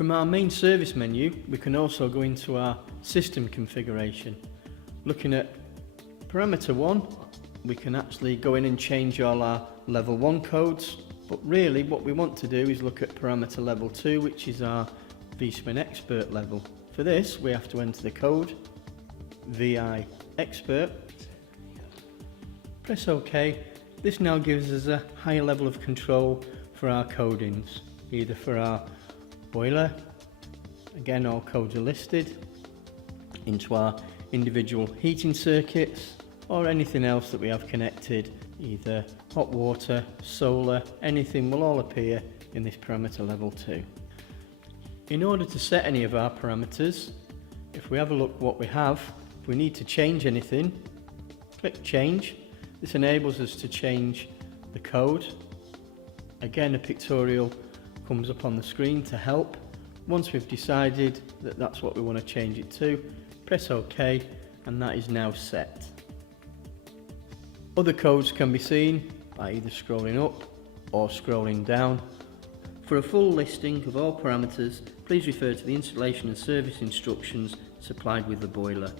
From our main service menu, we can also go into our system configuration. Looking at parameter 1, we can actually go in and change all our level 1 codes, but really what we want to do is look at parameter level 2, which is our Viessmann expert level. For this, we have to enter the code, VI expert, press OK. This now gives us a higher level of control for our codings, either for our boiler, again all codes are listed, into our individual heating circuits, or anything else that we have connected, either hot water, solar, anything will all appear in this parameter level 2. In order to set any of our parameters, if we have a look what we have, if we need to change anything, click change. This enables us to change the code. Again, a pictorial comes up on the screen to help. Once we've decided that that's what we want to change it to, press OK, and that is now set. Other codes can be seen by either scrolling up or scrolling down. For a full listing of all parameters, please refer to the installation and service instructions supplied with the boiler.